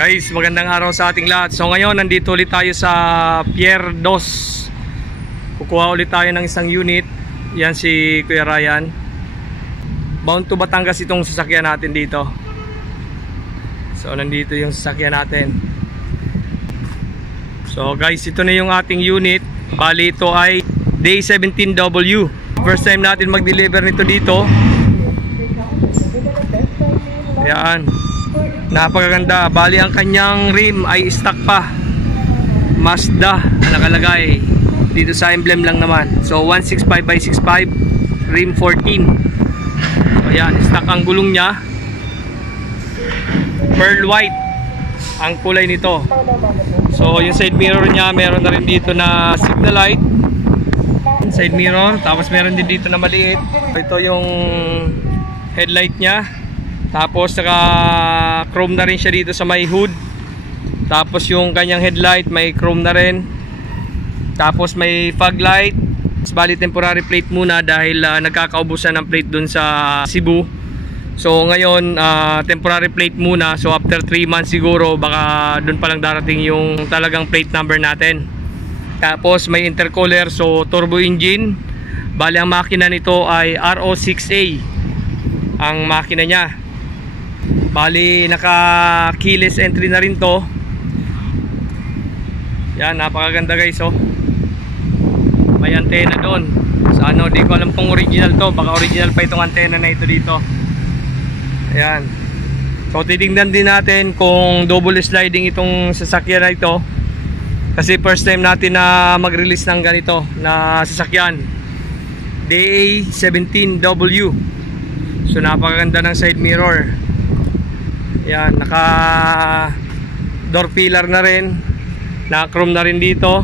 Guys, magandang araw sa ating lahat. So ngayon, nandito ulit tayo sa Pier 2. Kukuha ulit tayo ng isang unit. Yan si Kuya Ryan. Bound to Batangas itong sasakyan natin dito. So nandito yung sasakyan natin. So guys, ito na yung ating unit. Bali ito ay Day 17W. First time natin mag-deliver nito dito. Ayan. Napakaganda. Bali ang kanyang rim ay stock pa. Mazda nakalagay. Dito sa emblem lang naman. So 165/65 rim 14. So ayan, stock ang gulong niya. Pearl white ang kulay nito. So yung side mirror niya, meron na rin dito na signal light. Side mirror, tapos meron din dito na maliit. Ito yung headlight niya. Tapos saka chrome na rin siya dito sa may hood. Tapos yung kanyang headlight may chrome na rin. Tapos may fog light. Bali temporary plate muna dahil nagkakaubusan ng plate dun sa Cebu. So ngayon temporary plate muna. So after 3 months siguro baka dun palang darating yung talagang plate number natin. Tapos may intercooler, so turbo engine. Bali ang makina nito ay RO6A ang makina niya. Bali naka keyless entry na rin to. Yan, napakaganda guys oh. May antena doon. Sa ano, di ko alam kung original to. Baka original pa itong antena na ito dito. Ayan. So titingnan din natin kung double sliding itong sasakyan na ito. Kasi first time natin na mag-release ng ganito na sasakyan. DA17W. So napakaganda ng side mirror. Yan, naka door pillar na rin. Naka chrome na rin dito.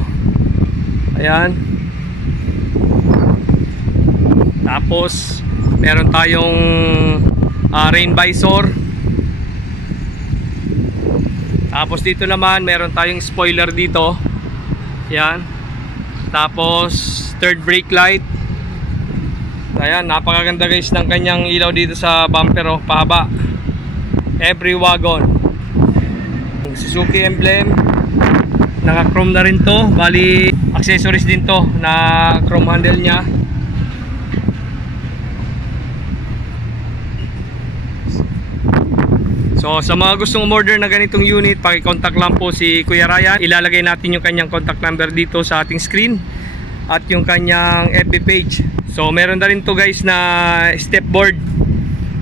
Ayan. Tapos meron tayong rain visor. Tapos dito naman meron tayong spoiler dito. Yan. Tapos third brake light. Ayan, napakaganda guys ng kanyang ilaw dito sa bumper oh, pahaba. Every wagon. Suzuki emblem. Naka chrome na rin to. Bali accessories din to na chrome handle nya. So sa mga gustong umorder na ganitong unit, paki-contact lang po si Kuya Ryan. Ilalagay natin yung kanyang contact number dito sa ating screen at yung kanyang FB page. So meron na rin to guys na step board.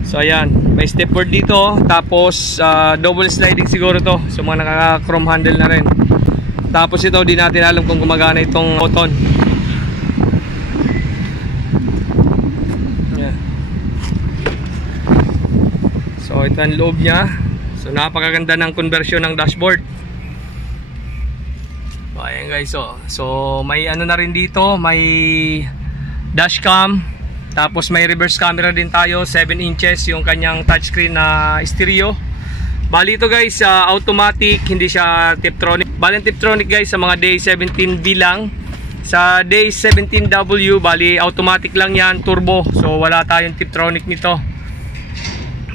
So ayan, may step board dito. Tapos double sliding siguro to. So mga naka-chrome handle na rin. Tapos ito, di natin alam kung gumagana itong button. Yeah. So ito ang loob nya. So napakaganda ng conversion ng dashboard. Ayan guys, so may ano na rin dito, may dashcam. Tapos may reverse camera din tayo, 7 inches yung kanyang touchscreen na stereo. Bali ito guys, automatic, hindi siya Tiptronic. Bali ang Tiptronic guys sa mga Day 17B lang. Sa Day 17W, bali automatic lang yan, turbo. So wala tayong Tiptronic nito.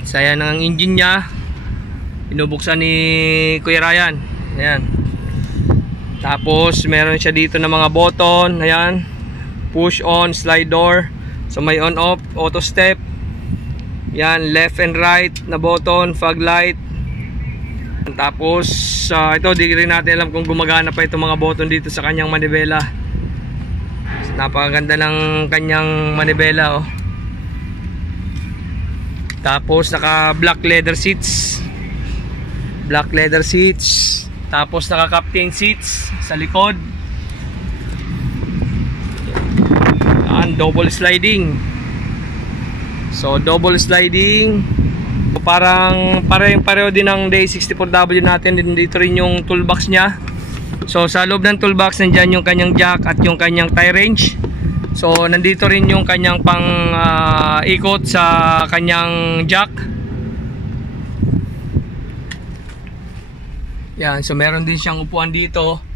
So ayan ang engine nya. Binubuksan ni Kuya Ryan. Ayan. Tapos meron siya dito na mga button. Ayan. Push on, slide door. So may on off, auto step. Yan, left and right na button, fog light. Tapos ito, di rin natin alam kung gumagana pa itong mga button dito sa kanyang manibela. So, napakaganda ng kanyang manibela oh. Tapos naka black leather seats. Black leather seats. Tapos naka captain seats sa likod. Double sliding. So double sliding. Parang pareho din ng Day 64W natin. Dito rin yung toolbox nya. So sa loob ng toolbox nandyan yung kanyang jack at yung kanyang tie wrench. So nandito rin yung kanyang pang ikot sa kanyang jack. Yan, so meron din siyang upuan dito.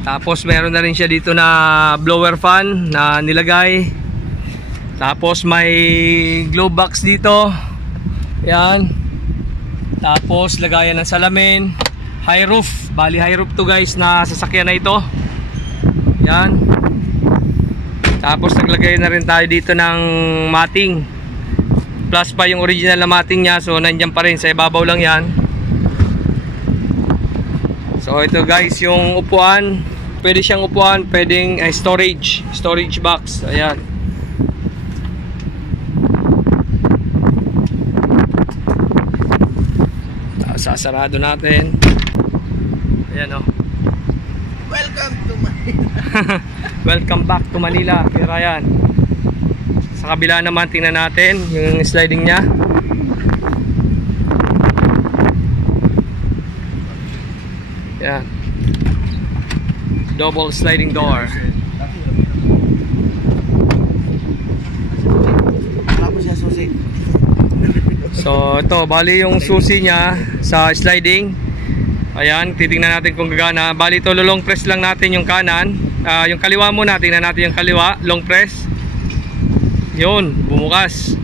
Tapos meron na rin siya dito na blower fan na nilagay. Tapos may glove box dito. Yan. Tapos lagayan ng salamin. High roof. Bali high roof to guys na sasakyan na ito. Yan. Tapos naglagay na rin tayo dito ng mating. Plus pa yung original na mating niya. So nandyan pa rin. Sa ibabaw lang yan. So ito guys yung upuan. Pwede siyang upuan. Pwedeng storage. Storage box. Ayan. Sasarado natin. Ayan o. Welcome to Manila. Welcome back to Manila. Kay Ryan. Sa kabila naman tingnan natin yung sliding nya. Ayan. Double sliding door. So ito, bali yung susi nya sa sliding. Ayan, titingnan natin kung gagana. Bali ito, long press lang natin yung kanan. Yung kaliwa muna, tingnan natin yung kaliwa. Long press. Yun, bumukas.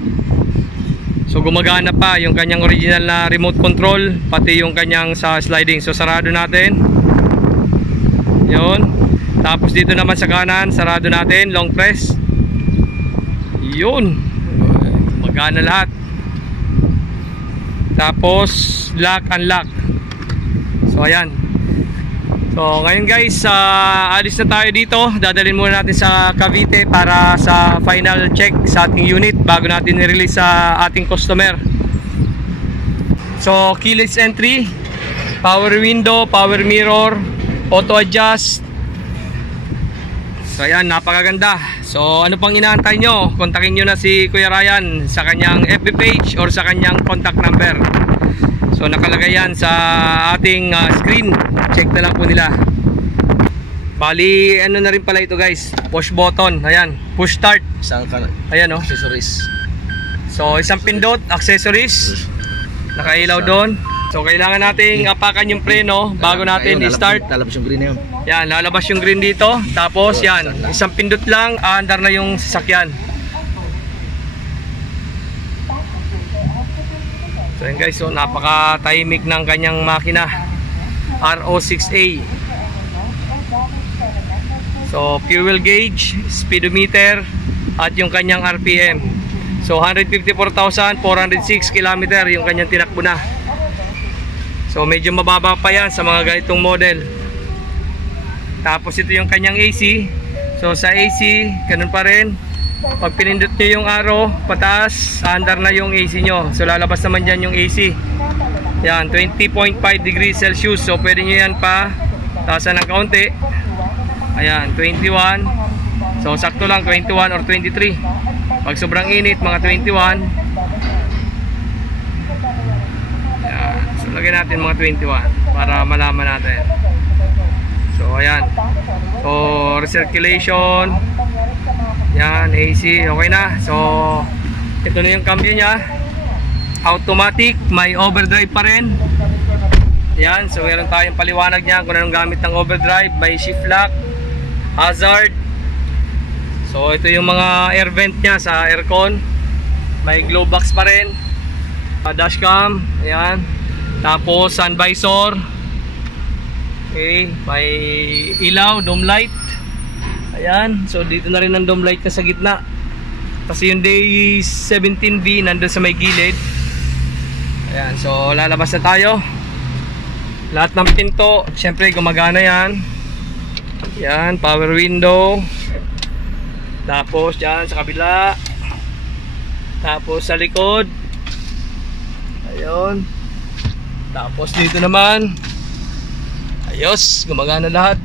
So gumagana pa yung kanyang original na remote control, pati yung kanyang sa sliding. So sarado natin. Yun. Tapos dito naman sa kanan, sarado natin, long press. Yun. Gumagana lahat. Tapos lock, unlock. So ayan. So ngayon guys, alis na tayo dito. Dadalhin muna natin sa Cavite para sa final check sa ating unit bago natin i-release sa ating customer. So keyless entry, power window, power mirror, auto adjust. So ayan, napakaganda. So ano pang inaantay nyo? Kontakin nyo na si Kuya Ryan sa kanyang FB page or sa kanyang contact number. So nakalagay yan sa ating screen. Check na lang po nila. Bali ano na rin pala ito guys, push button. Ayan, push start. Ayan o, accessories. So isang pindot, accessories. Nakailaw doon. So kailangan nating apakan yung preno bago natin i-start. Lalabas yung green na yun. Yan, lalabas yung green dito. Tapos yan, isang pindot lang, aandar na yung sasakyan. So yan guys, so napaka-timing ng kanyang makina. RO6A. So fuel gauge, speedometer, at yung kanyang RPM. So 154,406 km yung kanyang tinakbo na. So medyo mababa pa yan sa mga ganitong model. Tapos ito yung kanyang AC. So sa AC, ganun pa rin. Pag pinindot nyo yung arrow pataas, andar na yung AC nyo. So lalabas naman dyan yung AC. Yan, 20.5 degrees Celsius. So pwede nyo yan pa taasan ng kaunti. Ayan, 21. So sakto lang 21 or 23. Pag sobrang init, mga 21. Ayan, so lagyan natin mga 21 para malaman natin. So ayan. So recirculation. Yan, AC, okay na. So ito na yung cambio nya. Automatic, may overdrive pa rin. Yan, so meron tayong paliwanag niya kung anong gamit ng overdrive. May shift lock, hazard. So ito yung mga air vent nya sa aircon. May glow box pa rin. Dashcam, ayan. Tapos sun visor. Okay, may ilaw, dome light. Ayan, so dito na rin ang dome light na sa gitna. Kasi yung day 17B nandun sa may gilid. Ayan, so lalabas na tayo. Lahat ng pinto, syempre gumagana yan. Ayan, power window. Tapos dyan sa kabila. Tapos sa likod. Ayun. Tapos dito naman. Ayos, gumagana lahat.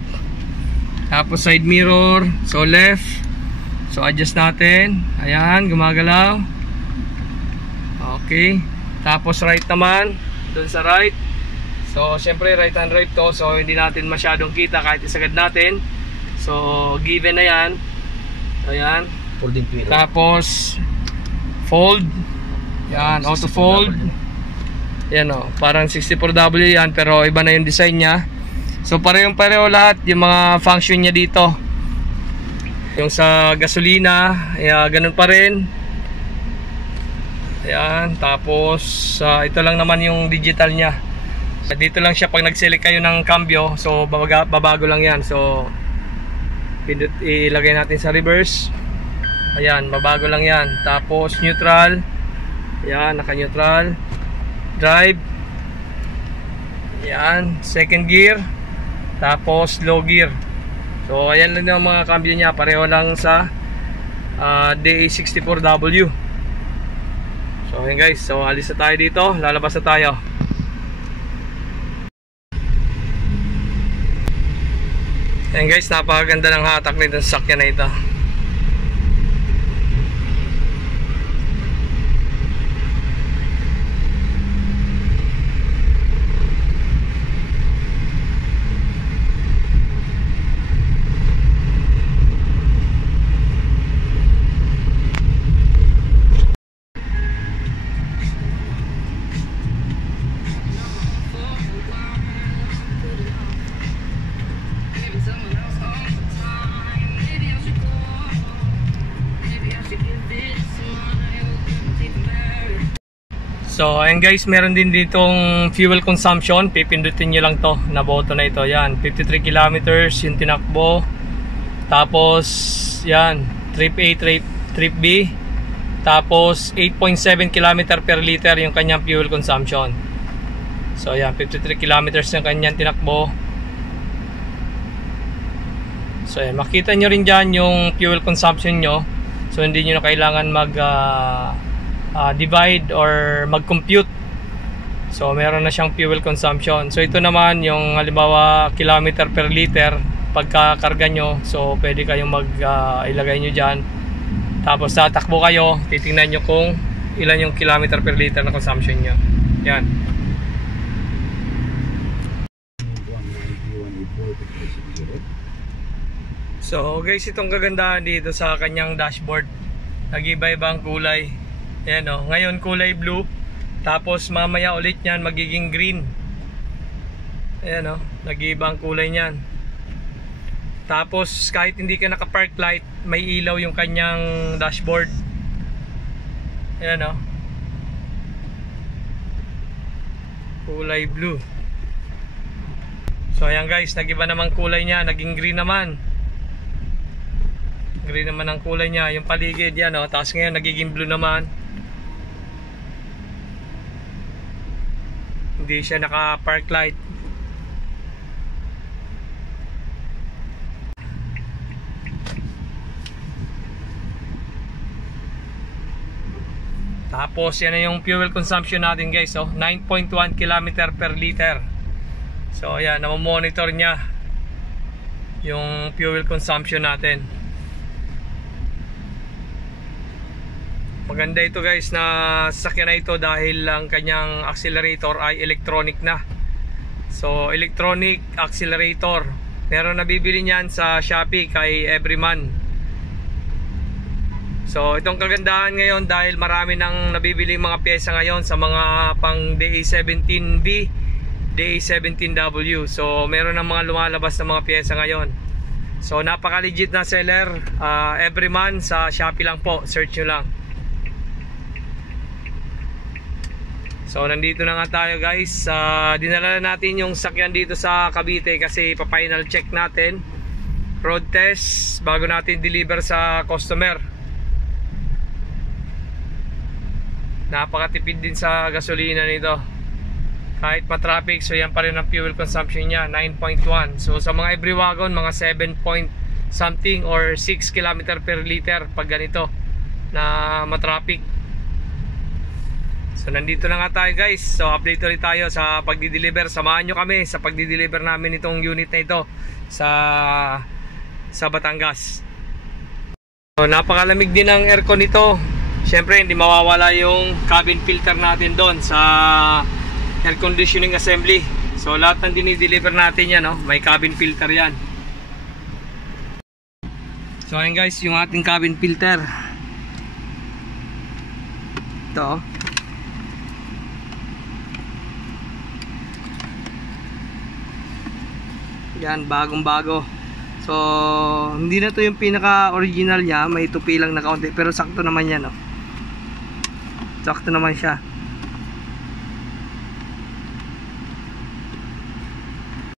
Tapos side mirror. So left. So adjust natin. Ayan, gumagalaw. Okay. Tapos right naman. Doon sa right. So syempre right and right to. So hindi natin masyadong kita kahit isagad natin. So given na yan. Ayan. Folding mirror. Tapos fold. Yan, auto fold. Yan o, parang 64W yan, pero iba na yung design nya. So pareho lahat yung mga function nya dito. Yung sa gasolina, ganun pa rin. Ayan, tapos ito lang naman yung digital niya. Dito lang siya pag nag-select kayo ng cambio, so babago lang yan. So ilagay natin sa reverse. Ayan, babago lang yan. Tapos neutral. Ayan, naka-neutral. Drive. Ayan, second gear. Tapos low gear. So ayan lang yung mga cambio niya, pareho lang sa DA64W. So ayan guys, so alis na tayo dito, lalabas na tayo. Ayan guys, napakaganda ng hatak nito sa sakyan na ito. So ayan guys, meron din ditong fuel consumption. Pipindutin nyo lang to na button na ito. Yan, 53 kilometers yung tinakbo. Tapos yan, trip A, trip B. Tapos 8.7 km per liter yung kanyang fuel consumption. So yan, 53 kilometers yung kanyang tinakbo. So yan, makita nyo rin dyan yung fuel consumption nyo. So hindi nyo na kailangan mag divide or mag-compute. So meron na siyang fuel consumption. So ito naman yung halimbawa kilometer per liter pagkakarga nyo. So pwede kayong ilagay nyo dyan. Tapos tatakbo kayo, titingnan nyo kung ilan yung kilometer per liter na consumption nyo. Yan. So guys, itong kagandahan dito sa kanyang dashboard, nag-iba-iba ang kulay. Ayan o, ngayon kulay blue. Tapos mamaya ulit nyan magiging green. Ayan o, nag-iiba ang kulay nyan. Tapos kahit hindi ka naka-park light, may ilaw yung kanyang dashboard. Ayan o, kulay blue. So ayan guys, nag-iba naman kulay nya, naging green naman. Green naman ang kulay nya, yung paligid yan o. Tapos ngayon nagiging blue naman. Hindi siya naka-park light. Tapos yan na yung fuel consumption natin guys, oh, 9.1 km per liter. So ayan, namomonitor niya yung fuel consumption natin. Maganda ito guys na sasakyan na ito dahil ang kanyang accelerator ay electronic na. So electronic accelerator, meron nabibili niyan sa Shopee kay Everyman. So itong kagandahan ngayon dahil marami nang nabibili mga pyesa ngayon sa mga pang DA17V, DA17W. So meron ng mga lumalabas na mga pyesa ngayon. So napaka legit na seller, Everyman sa Shopee lang po, search nyo lang. So nandito na nga tayo guys. Dinala natin yung sakyan dito sa Cavite kasi pa-final check natin, road test, bago natin deliver sa customer. Napakatipid din sa gasolina nito kahit pa-traffic. So yan pa rin ang fuel consumption nya, 9.1. So sa mga every wagon, mga 7 point something or 6 km per liter pag ganito na matraffic. So nandito na nga tayo guys. So update ulit tayo sa pagdi-deliver. Samahan nyo kami sa pagdi-deliver namin itong unit na ito sa Batangas. So napakalamig din ang aircon nito. Siyempre hindi mawawala yung cabin filter natin doon sa air conditioning assembly. So lahat ng dinideliver natin yan, no? May cabin filter yan. So ayun guys, yung ating cabin filter. Ito. Yan, bagong bago. So hindi na to yung pinaka original nya, may tupi lang na kaunti, pero sakto naman yan, no? Sakto naman siya.